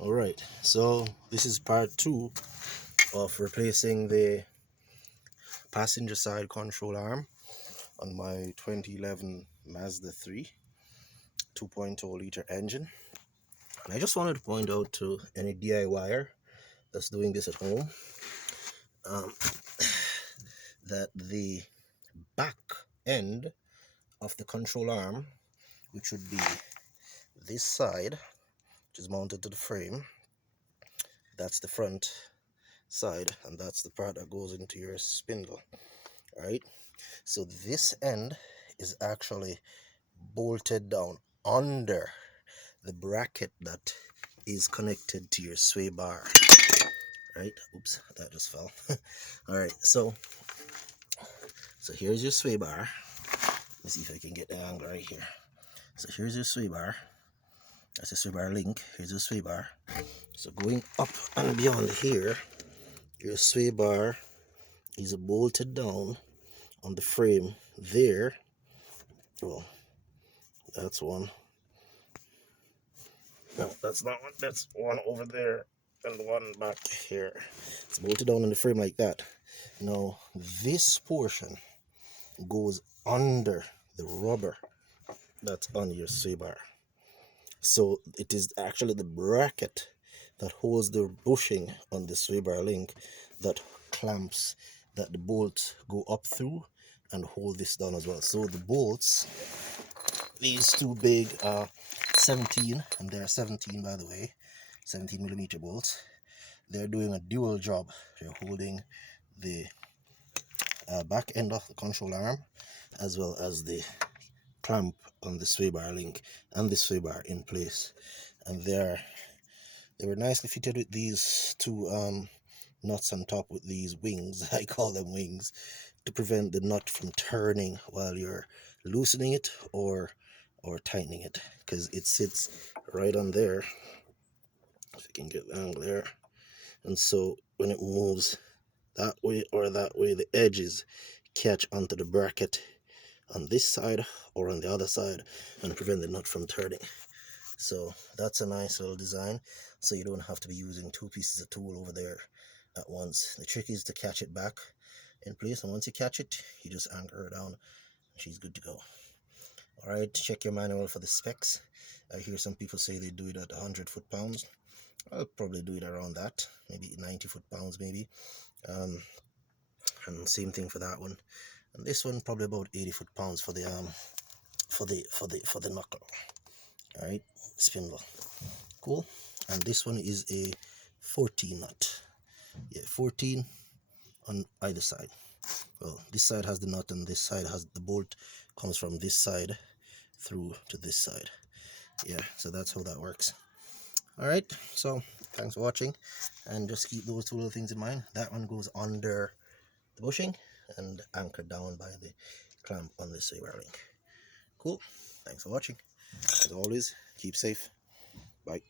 Alright, so this is part 2 of replacing the passenger side control arm on my 2011 Mazda 3 2.0 liter engine. And I just wanted to point out to any DIYer that's doing this at home um, that the back end of the control arm, which would be this side, which is mounted to the frame, that's the front side, and that's the part that goes into your spindle. Right, so this end is actually bolted down under the bracket that is connected to your sway bar. Right, oops, that just fell. All right, so here's your sway bar. Let's see if I can get the angle right here. So here's your sway bar. That's the sway bar link. Here's the sway bar. So going up and beyond here, your sway bar is bolted down on the frame there. Well, that's one. No, that's not one. That's one over there and one back here. It's bolted down in the frame like that. Now, this portion goes under the rubber that's on your sway bar. So it is actually the bracket that holds the bushing on the sway bar link that clamps, that the bolts go up through and hold this down as well. So the bolts, these two big 17, and they're 17 by the way, 17mm bolts, they're doing a dual job. They're holding the back end of the control arm as well as the clamp on the sway bar link and the sway bar in place. And they were nicely fitted with these two nuts on top with these wings. I call them wings, to prevent the nut from turning while you're loosening it or tightening it, because it sits right on there, if you can get the angle there. And so when it moves that way or that way, the edges catch onto the bracket on this side or on the other side and prevent the nut from turning. So that's a nice little design, so you don't have to be using two pieces of tool over there at once. The trick is to catch it back in place, and once you catch it, you just anchor her down and she's good to go. All right, check your manual for the specs. I hear some people say they do it at 100 foot-pounds. I'll probably do it around that, maybe 90 foot-pounds maybe. And same thing for that one. And this one probably about 80 foot-pounds for the knuckle. All right, spindle. Cool. And this one is a 14 nut. Yeah, 14 on either side. Well, this side has the nut and this side has the bolt, comes from this side through to this side. Yeah, so that's how that works. All right, so thanks for watching, and just keep those two little things in mind. That one goes under the bushing and anchored down by the clamp on the sway bar link. Cool. Thanks for watching. As always, keep safe. Bye.